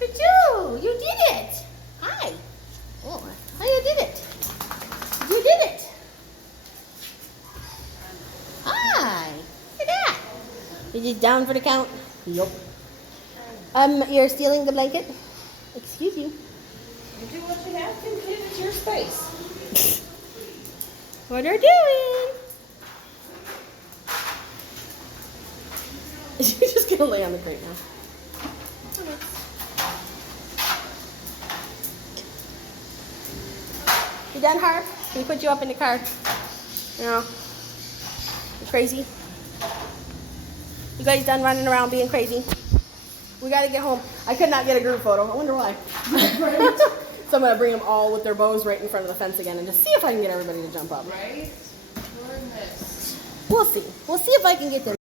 Pachoo, you did it. Hi. Oh, how you did it? You did it. Hi. Look at that. Is it down for the count? Yup. You're stealing the blanket? Excuse you. You do what you have to, kid. It's your space. What are you doing? You're just gonna lay on the crate now. You done, Harp? Can we put you up in the car? No. You crazy? You guys done running around being crazy? We gotta get home. I could not get a group photo. I wonder why. So I'm gonna bring them all with their bows right in front of the fence again and just see if I can get everybody to jump up. Right? Goodness. We'll see. We'll see if I can get them.